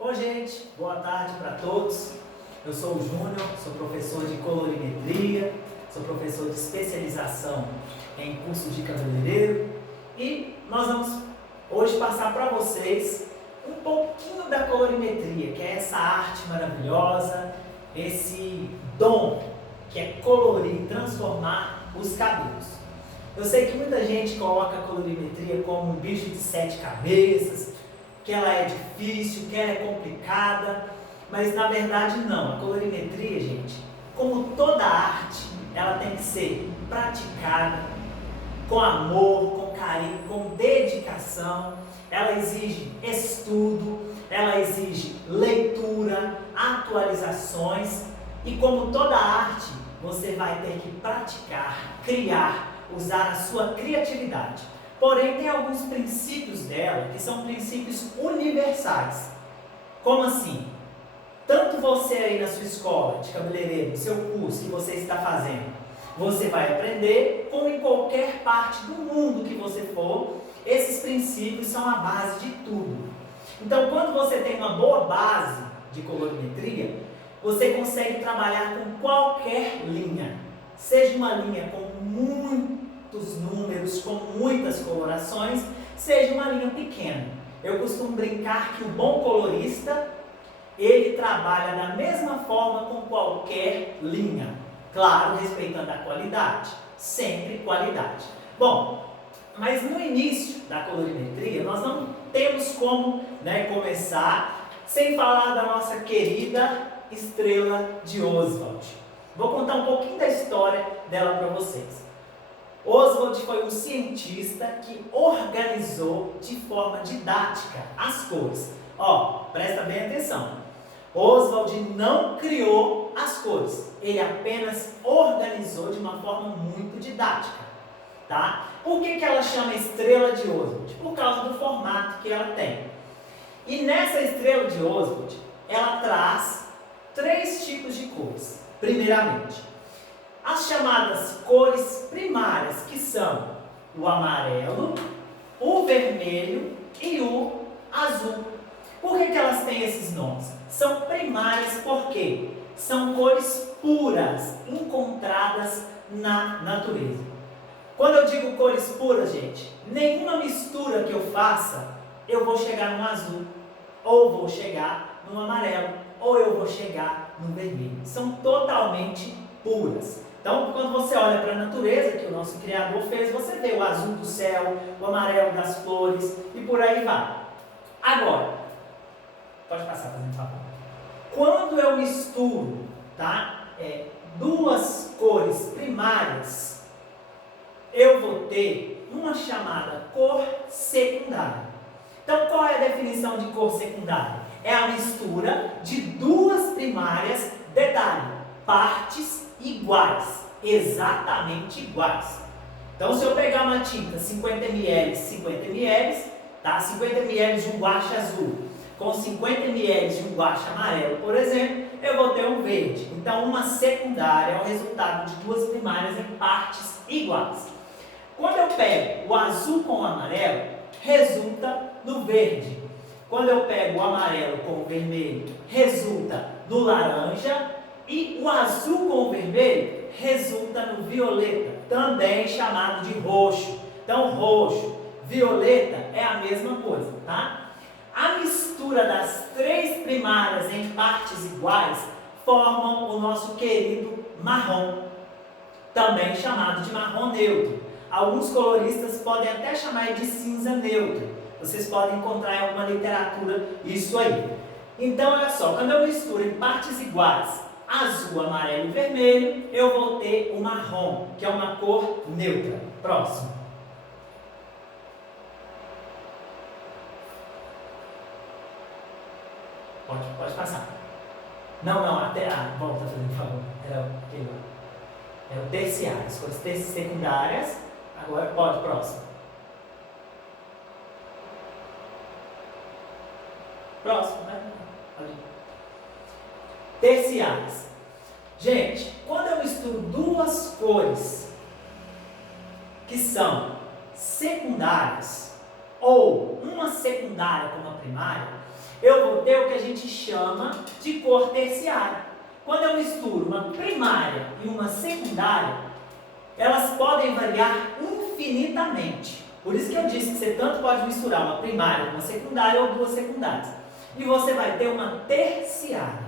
Oi, gente, boa tarde para todos. Eu sou o Júnior, sou professor de colorimetria, sou professor de especialização em curso de cabeleireiro e nós vamos hoje passar para vocês um pouquinho da colorimetria, que é essa arte maravilhosa, esse dom que é colorir, transformar os cabelos. Eu sei que muita gente coloca a colorimetria como um bicho de 7 cabeças, que ela é difícil, que ela é complicada, mas na verdade não. A colorimetria, gente, como toda arte, ela tem que ser praticada com amor, com carinho, com dedicação. Ela exige estudo, ela exige leitura, atualizações e como toda arte, você vai ter que praticar, criar, usar a sua criatividade. Porém, tem alguns princípios dela que são princípios universais. Como assim? Tanto você aí na sua escola de cabeleireiro, no seu curso que você está fazendo, você vai aprender, como em qualquer parte do mundo que você for, esses princípios são a base de tudo. Então, quando você tem uma boa base de colorimetria, você consegue trabalhar com qualquer linha. Seja uma linha com muitos números, com muitas colorações, seja uma linha pequena. Eu costumo brincar que o bom colorista, ele trabalha da mesma forma com qualquer linha. Claro, respeitando a qualidade, sempre qualidade. Bom, mas no início da colorimetria, nós não temos como começar sem falar da nossa querida Estrela de Oswald. Vou contar um pouquinho da história dela para vocês. Oswald foi um cientista que organizou de forma didática as cores. Presta bem atenção. Oswald não criou as cores, ele apenas organizou de uma forma muito didática, tá? Por que ela chama Estrela de Oswald? Por causa do formato que ela tem. E nessa Estrela de Oswald, ela traz 3 tipos de cores. Primeiramente, as chamadas cores primárias, que são o amarelo, o vermelho e o azul. Por que elas têm esses nomes? São primárias porque são cores puras, encontradas na natureza. Quando eu digo cores puras, gente, nenhuma mistura que eu faça, eu vou chegar no azul, ou vou chegar no amarelo, ou eu vou chegar no vermelho. São totalmente puras. Então, quando você olha para a natureza que o nosso Criador fez, você vê o azul do céu, o amarelo das flores e por aí vai. Agora, pode passar, por favor. Quando eu misturo, duas cores primárias, eu vou ter uma chamada cor secundária. Então, qual é a definição de cor secundária? É a mistura de duas primárias, detalhe, partes iguais, exatamente iguais. Então, se eu pegar uma tinta 50 ml, 50 ml, 50 ml de um guache azul, com 50 ml de um guache amarelo, por exemplo, eu vou ter um verde. Então, uma secundária é o resultado de duas primárias em partes iguais. Quando eu pego o azul com o amarelo, resulta no verde. Quando eu pego o amarelo com o vermelho, resulta no laranja. E o azul com o vermelho resulta no violeta, também chamado de roxo. Então, roxo, violeta é a mesma coisa, tá? A mistura das 3 primárias em partes iguais formam o nosso querido marrom, também chamado de marrom neutro. Alguns coloristas podem até chamar de cinza neutro. Vocês podem encontrar em alguma literatura isso aí. Então, olha só, quando eu misturo em partes iguais, azul, amarelo e vermelho, eu vou ter o marrom, que é uma cor neutra. Próximo. Pode passar. Não, até volta, por favor. Era o terciário, as cores secundárias. Agora pode, próximo. Próximo, né? Ali. Terciárias. Gente, quando eu misturo duas cores que são secundárias, ou uma secundária com uma primária, eu vou ter o que a gente chama de cor terciária. Quando eu misturo uma primária e uma secundária, elas podem variar infinitamente. Por isso que eu disse que você tanto pode misturar uma primária, uma secundária ou duas secundárias. E você vai ter uma terciária.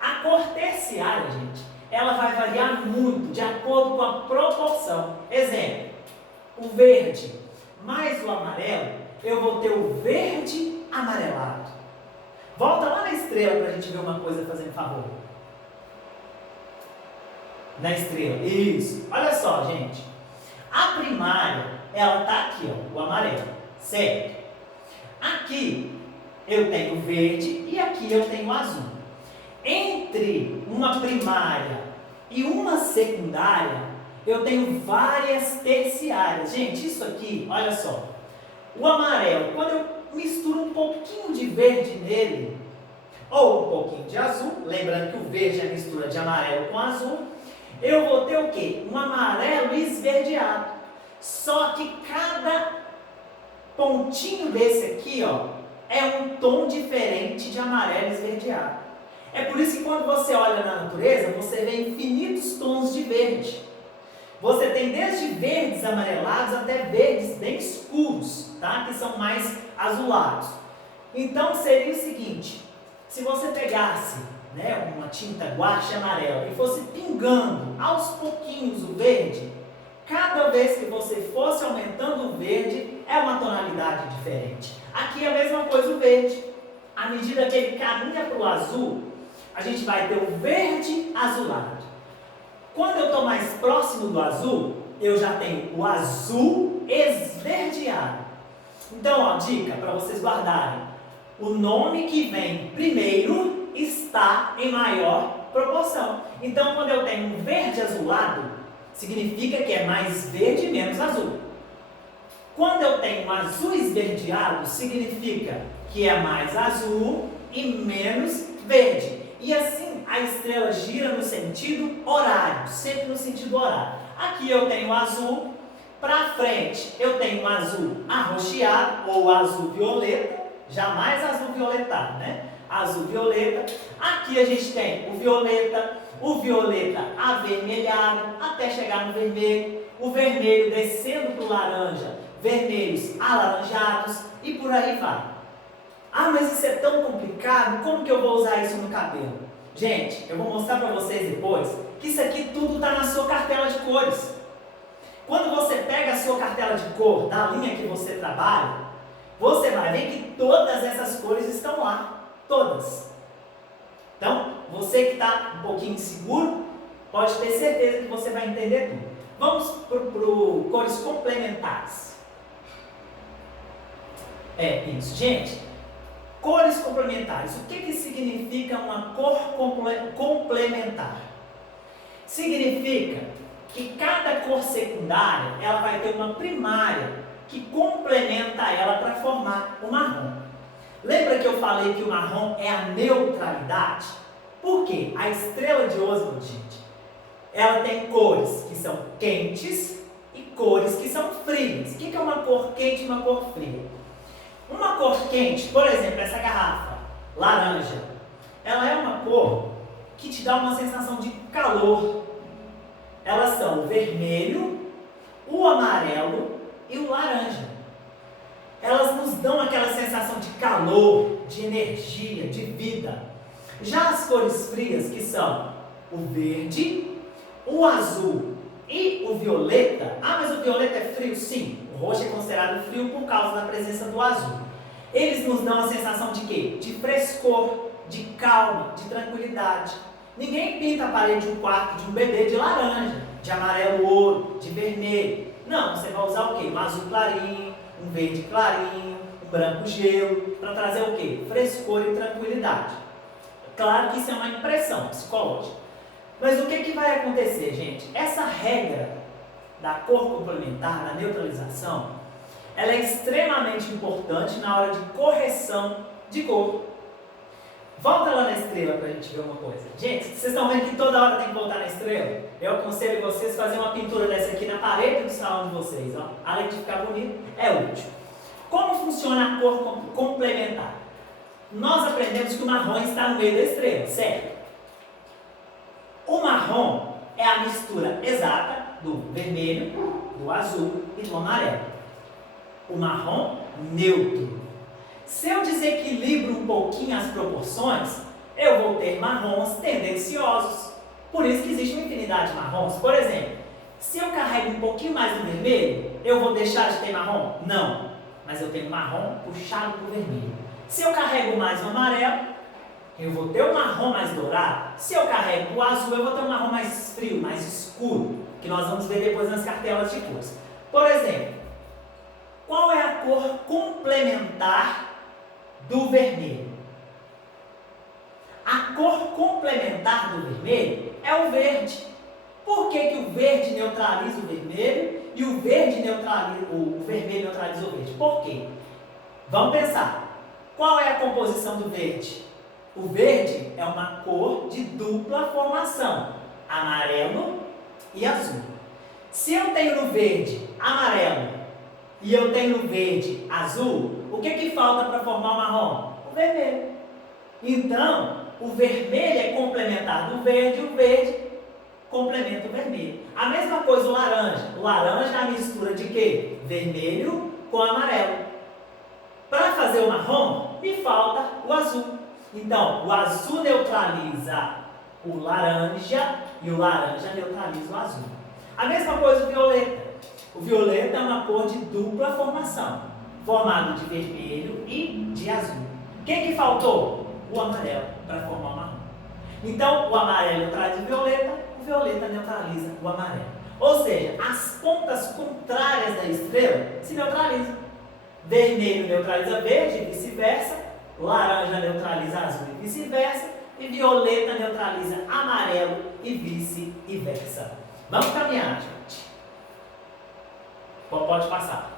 A cor terciária, gente, ela vai variar muito de acordo com a proporção. Exemplo, o verde mais o amarelo, eu vou ter o verde amarelado. Volta lá na estrela para a gente ver uma coisa fazendo favor. Na estrela, isso. Olha só, gente. A primária, ela está aqui, ó, o amarelo, certo? Aqui eu tenho o verde e aqui eu tenho o azul. Entre uma primária e uma secundária, eu tenho várias terciárias. Gente, isso aqui, olha só. O amarelo, quando eu misturo um pouquinho de verde nele, ou um pouquinho de azul, lembrando que o verde é a mistura de amarelo com azul, eu vou ter o quê? Um amarelo esverdeado. Só que cada pontinho desse aqui, ó, é um tom diferente de amarelo esverdeado. É por isso que quando você olha na natureza, você vê infinitos tons de verde. Você tem desde verdes amarelados até verdes bem escuros, tá? Que são mais azulados. Então seria o seguinte, se você pegasse, né, uma tinta guache amarela e fosse pingando aos pouquinhos o verde, cada vez que você fosse aumentando o verde, é uma tonalidade diferente. Aqui é a mesma coisa o verde. À medida que ele caminha para o azul, a gente vai ter o verde azulado. Quando eu estou mais próximo do azul, eu já tenho o azul esverdeado. Então, ó, dica para vocês guardarem. O nome que vem primeiro está em maior proporção. Então, quando eu tenho um verde azulado, significa que é mais verde e menos azul. Quando eu tenho um azul esverdeado, significa que é mais azul e menos verde. E assim a estrela gira no sentido horário, sempre no sentido horário. Aqui eu tenho azul, para frente eu tenho um azul arroxeado ou azul violeta, jamais azul violetado, né? Azul violeta. Aqui a gente tem o violeta avermelhado, até chegar no vermelho, o vermelho descendo para o laranja, vermelhos alaranjados e por aí vai. Ah, mas isso é tão complicado, como que eu vou usar isso no cabelo? Gente, eu vou mostrar para vocês depois que isso aqui tudo está na sua cartela de cores. Quando você pega a sua cartela de cor da linha que você trabalha, você vai ver que todas essas cores estão lá, todas. Então, você que está um pouquinho inseguro, pode ter certeza que você vai entender tudo. Vamos para cores complementares. É isso, gente. Cores complementares. O que significa uma cor complementar? Significa que cada cor secundária, ela vai ter uma primária que complementa ela para formar o marrom. Lembra que eu falei que o marrom é a neutralidade? Por quê? A estrela de Oswald, gente, ela tem cores que são quentes e cores que são frias. O que é uma cor quente e uma cor fria? Uma cor quente, por exemplo, essa garrafa, laranja, ela é uma cor que te dá uma sensação de calor. Elas são o vermelho, o amarelo e o laranja. Elas nos dão aquela sensação de calor, de energia, de vida. Já as cores frias, que são o verde, o azul e o violeta. Ah, mas o violeta é frio? Sim. O roxo é considerado frio por causa da presença do azul. Eles nos dão a sensação de quê? De frescor, de calma, de tranquilidade. Ninguém pinta a parede de um quarto de um bebê de laranja, de amarelo ouro, de vermelho. Não, você vai usar o quê? Um azul clarinho, um verde clarinho, um branco gelo, para trazer o quê? Frescor e tranquilidade. Claro que isso é uma impressão psicológica. Mas o que vai acontecer, gente? Essa regra da cor complementar, da neutralização, ela é extremamente importante na hora de correção de cor. Volta lá na estrela para a gente ver uma coisa. Gente, vocês estão vendo que toda hora tem que voltar na estrela? Eu aconselho vocês a fazer uma pintura dessa aqui na parede do salão de vocês. Ó. Além de ficar bonito, é útil. Como funciona a cor complementar? nós aprendemos que o marrom está no meio da estrela, certo? O marrom é a mistura exata do vermelho, do azul e do amarelo. O marrom neutro. Se eu desequilibro um pouquinho as proporções, eu vou ter marrons tendenciosos. Por isso que existe uma infinidade de marrons. Por exemplo, se eu carrego um pouquinho mais do vermelho, eu vou deixar de ter marrom? Não. Mas eu tenho marrom puxado para o vermelho. Se eu carrego mais o amarelo, eu vou ter o marrom mais dourado. Se eu carrego o azul, eu vou ter um marrom mais frio, mais escuro, que nós vamos ver depois nas cartelas de cores. Por exemplo, qual é a cor complementar do vermelho? A cor complementar do vermelho é o verde. Por que o verde neutraliza o vermelho e o vermelho neutraliza o verde? Por quê? Vamos pensar. Qual é a composição do verde? O verde é uma cor de dupla formação, amarelo e azul. Se eu tenho no verde amarelo e eu tenho no verde azul, o que falta para formar o marrom? O vermelho. Então, o vermelho é complementar do verde e o verde complementa o vermelho. A mesma coisa o laranja. O laranja é a mistura de quê? Vermelho com amarelo. Para fazer o marrom, me falta o azul. Então, o azul neutraliza o laranja e o laranja neutraliza o azul. A mesma coisa o violeta. O violeta é uma cor de dupla formação, formado de vermelho e de azul. O que faltou? O amarelo para formar o marrom. Então, o amarelo neutraliza o violeta neutraliza o amarelo. Ou seja, as pontas contrárias da estrela se neutralizam. Vermelho neutraliza verde e vice-versa, laranja neutraliza azul e vice-versa, e violeta neutraliza amarelo e vice-versa. Vamos caminhar, gente. Pode passar.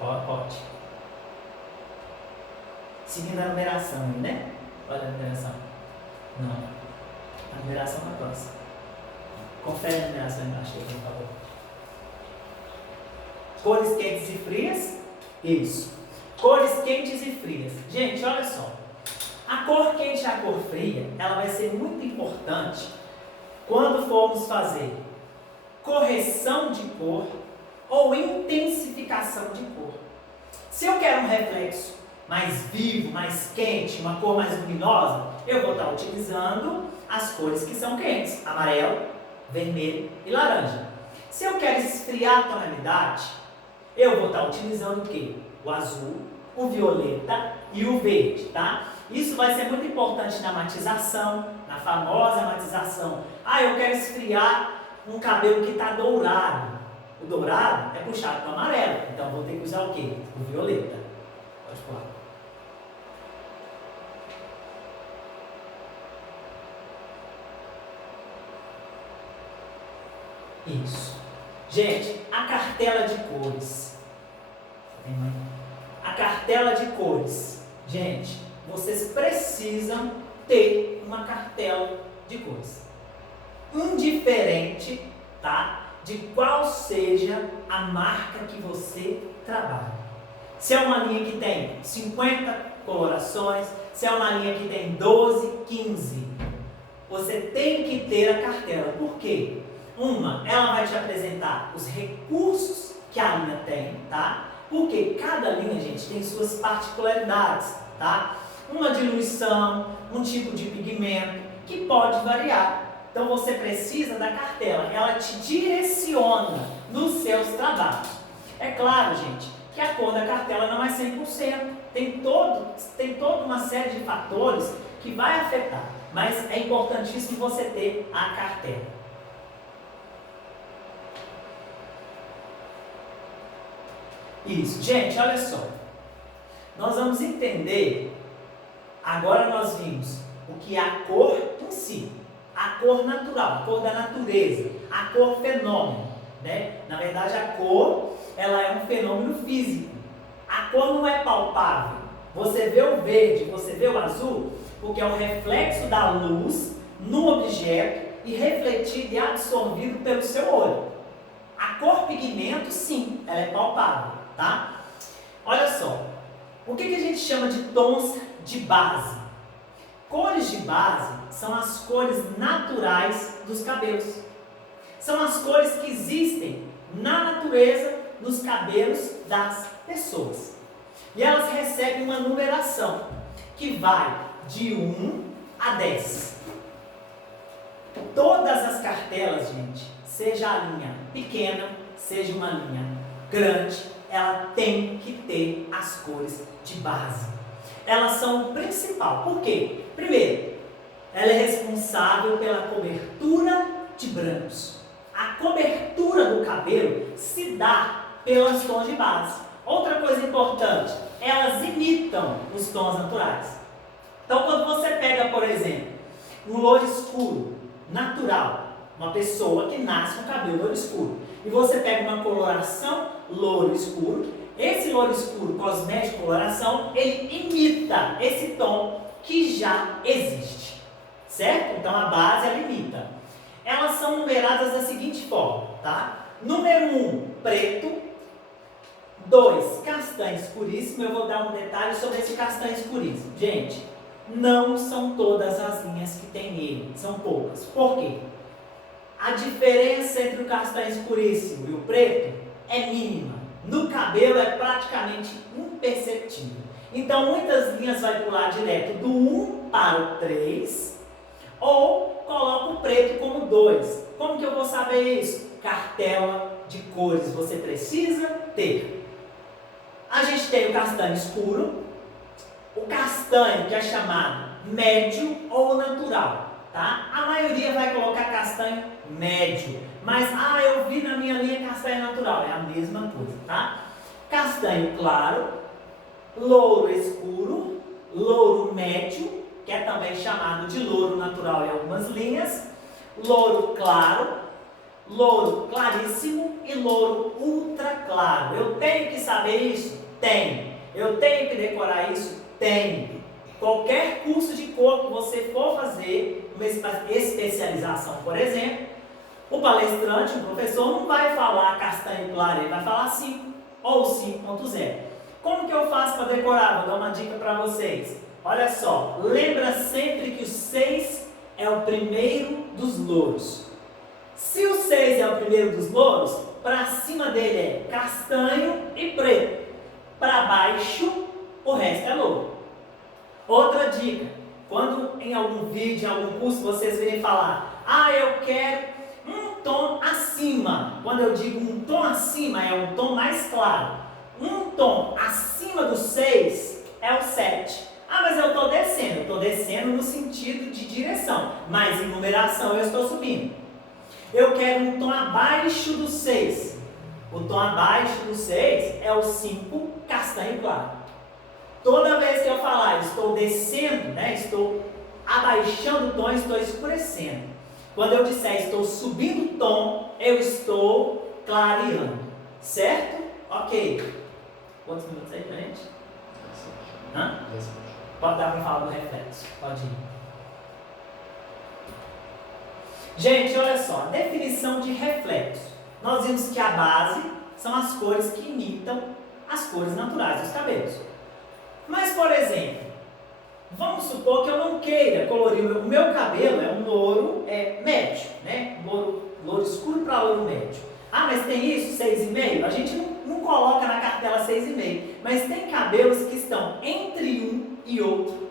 Pode. Seguindo a numeração aí, né? Olha a numeração. Não. A numeração na próxima. Confere a numeração embaixo aí, por favor. Cores quentes e frias? Isso. Cores quentes e frias. Gente, olha só. A cor quente e a cor fria, ela vai ser muito importante quando formos fazer correção de cor ou intensificação de cor. Se eu quero um reflexo mais vivo, mais quente, uma cor mais luminosa, eu vou estar utilizando as cores que são quentes, amarelo, vermelho e laranja. Se eu quero esfriar a tonalidade, eu vou estar utilizando o quê? O azul, o violeta e o verde, tá? Isso vai ser muito importante na matização, na famosa matização. Eu quero esfriar um cabelo que está dourado. O dourado é puxado para o amarelo, então vou ter que usar o quê? O violeta. Pode pular. Isso. Gente, a cartela de cores. A cartela de cores. Gente, vocês precisam ter uma cartela de cores. Indiferente, tá? De qual seja a marca que você trabalha. Se é uma linha que tem 50 colorações, se é uma linha que tem 12, 15, você tem que ter a cartela. Por quê? Ela vai te apresentar os recursos que a linha tem, tá? Porque cada linha, gente, tem suas particularidades, tá? Uma diluição, um tipo de pigmento que pode variar. Então você precisa da cartela, ela te direciona nos seus trabalhos. É claro, gente, que a cor da cartela não é 100%, tem toda uma série de fatores que vai afetar, mas é importantíssimo você ter a cartela. Isso, gente, olha só, nós vamos entender, agora nós vimos o que é a cor em si, a cor natural, a cor da natureza, a cor fenômeno, né? Na verdade, a cor, ela é um fenômeno físico. A cor não é palpável. Você vê o verde, você vê o azul, porque é o reflexo da luz no objeto e refletido e absorvido pelo seu olho. A cor pigmento, sim, ela é palpável, tá? Olha só, O que a gente chama de tons de base? Cores de base são as cores naturais dos cabelos. São as cores que existem na natureza dos cabelos das pessoas. E elas recebem uma numeração que vai de 1 a 10. Todas as cartelas, gente, seja a linha pequena, seja uma linha grande, ela tem que ter as cores de base. Elas são o principal. Por quê? Primeiro, ela é responsável pela cobertura de brancos. A cobertura do cabelo se dá pelos tons de base. Outra coisa importante, elas imitam os tons naturais. Então, quando você pega, por exemplo, um louro escuro natural, uma pessoa que nasce com cabelo louro escuro, e você pega uma coloração louro escuro, esse louro escuro cosmético coloração, ele imita esse tom que já existe, certo? Então a base ela imita. Elas são numeradas da seguinte forma, tá? Número 1, preto. 2, castanho escuríssimo. Eu vou dar um detalhe sobre esse castanho escuríssimo. Gente, não são todas as linhas que tem nele, são poucas. Por quê? A diferença entre o castanho escuríssimo e o preto é mínima. No cabelo é praticamente imperceptível. Então, muitas linhas vai pular direto do 1 para o 3, ou coloca o preto como 2. Como que eu vou saber isso? Cartela de cores você precisa ter. A gente tem o castanho escuro, o castanho que é chamado médio ou natural, tá? A maioria vai colocar castanho médio, mas eu vi na minha linha castanho natural, é a mesma coisa, tá? Castanho claro, louro escuro, louro médio, que é também chamado de louro natural em algumas linhas, louro claro, louro claríssimo e louro ultra claro. Eu tenho que saber isso? Tenho. Eu tenho que decorar isso? Tenho. Qualquer curso de cor que você for fazer, uma especialização, por exemplo, o palestrante, o professor, não vai falar castanho claro, ele vai falar 5 ou 5.0. Como que eu faço para decorar? Vou dar uma dica para vocês. Olha só, lembra sempre que o 6 é o primeiro dos louros. Se o 6 é o primeiro dos louros, para cima dele é castanho e preto. Para baixo, o resto é louro. Outra dica, quando em algum vídeo, em algum curso, vocês virem falar, eu quero um tom acima. Quando eu digo um tom acima, é um tom mais claro. Um tom acima do 6 é o 7. Mas eu estou descendo no sentido de direção, mas em numeração eu estou subindo. Eu quero um tom abaixo do 6. O tom abaixo do 6 é o 5, castanho claro. Toda vez que eu falar, estou descendo, estou abaixando o tom, estou escurecendo. Quando eu disser estou subindo o tom, eu estou clareando. Certo? Ok. Quantos minutos aí pra gente? Pode dar para falar do reflexo. Pode ir. Gente, olha só. Definição de reflexo. Nós vimos que a base são as cores que imitam as cores naturais dos cabelos. Mas, por exemplo, vamos supor que eu não queira colorir o meu cabelo, é um louro médio, né? Louro escuro para louro médio. Mas tem isso, 6,5? A gente não coloca na cartela 6,5. Mas tem cabelos que estão entre um e outro.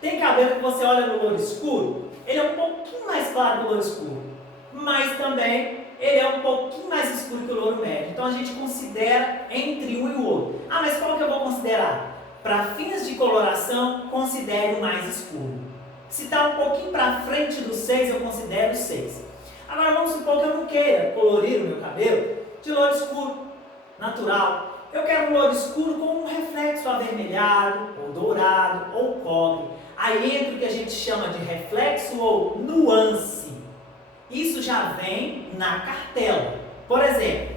Tem cabelo que você olha no louro escuro, ele é um pouquinho mais claro que o louro escuro. Mas também ele é um pouquinho mais escuro que o louro médio. Então a gente considera entre um e o outro. Mas qual que eu vou considerar? Para fins de coloração, considere o mais escuro. Se está um pouquinho para frente do 6, eu considero o 6. Agora vamos supor que eu não queira colorir o meu cabelo de louro escuro, natural. Eu quero um louro escuro com um reflexo avermelhado, ou dourado, ou cobre. Aí entra o que a gente chama de reflexo ou nuance. Isso já vem na cartela. Por exemplo,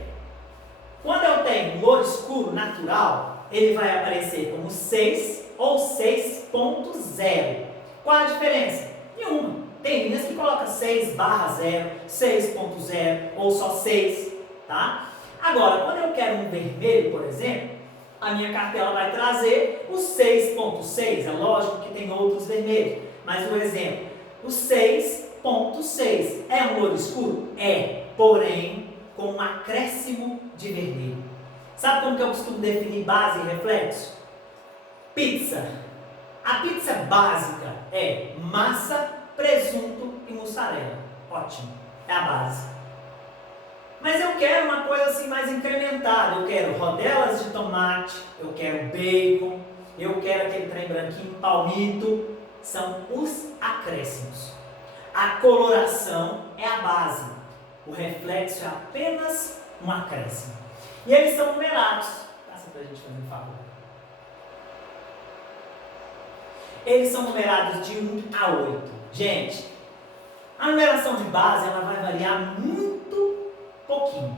quando eu tenho louro escuro natural, ele vai aparecer como 6 ou 6.0. Qual a diferença? Nenhuma. Tem linhas que colocam 6/0, 6.0 ou só 6, tá? Agora, quando eu quero um vermelho, por exemplo, a minha cartela vai trazer o 6.6. É lógico que tem outros vermelhos, mas o exemplo, o 6.6 é um louro escuro? É, porém com um acréscimo de vermelho. Sabe como que eu costumo definir base e reflexo? Pizza. A pizza básica é massa, presunto e mussarela. Ótimo, é a base. Mas eu quero uma coisa assim mais incrementada. Eu quero rodelas de tomate, eu quero bacon, eu quero aquele trem branquinho, palmito. São os acréscimos. A coloração é a base. O reflexo é apenas um acréscimo. E eles são numerados. Passa pra gente fazer um favor. Eles são numerados de 1 a 8. Gente, a numeração de base ela vai variar muito pouquinho.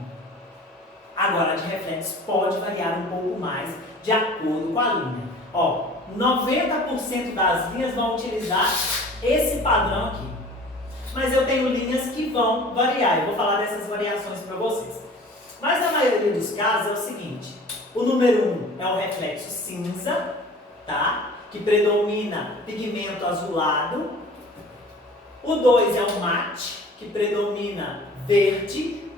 Agora, a de reflexo pode variar um pouco mais de acordo com a linha. Ó, 90% das linhas vão utilizar esse padrão aqui. Mas eu tenho linhas que vão variar. Eu vou falar dessas variações para vocês. Mas na maioria dos casos é o seguinte. O número 1 é o reflexo cinza, tá? Que predomina pigmento azulado. O 2 é o mate, que predomina verde.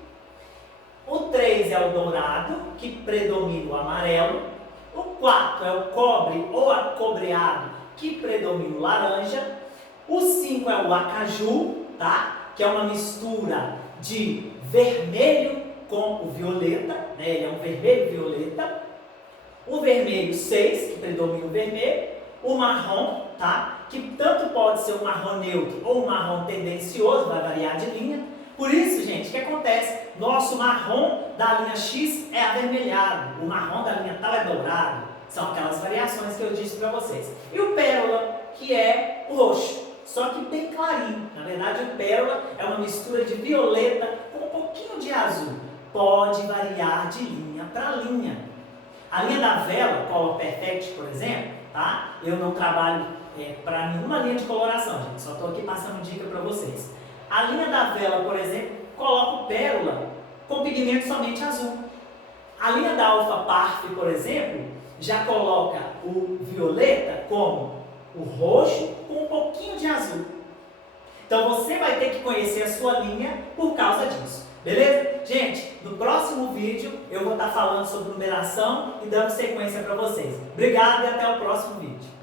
O 3 é o dourado, que predomina o amarelo. O 4 é o cobre ou acobreado, que predomina o laranja. O 5 é o acaju, tá? Que é uma mistura de vermelho com o violeta, né? Ele é um vermelho-violeta. O vermelho 6, que predomina o vermelho. O marrom, tá? Que tanto pode ser um marrom neutro ou um marrom tendencioso, vai variar de linha. Por isso, gente, o que acontece? Nosso marrom da linha X é avermelhado, o marrom da linha tal é dourado. São aquelas variações que eu disse para vocês. E o pérola, que é o roxo, só que bem clarinho. Na verdade, o pérola é uma mistura de violeta com um pouquinho de azul. Pode variar de linha para linha. A linha da vela, Color Perfect, por exemplo, tá? Eu não trabalho para nenhuma linha de coloração, gente. Só estou aqui passando dica para vocês. A linha da vela, por exemplo, coloca o pérola com pigmento somente azul. A linha da Alpha Parf, por exemplo, já coloca o violeta como o roxo com um pouquinho de azul. Então você vai ter que conhecer a sua linha por causa disso. Beleza? Gente, no próximo vídeo eu vou estar falando sobre numeração e dando sequência para vocês. Obrigado e até o próximo vídeo.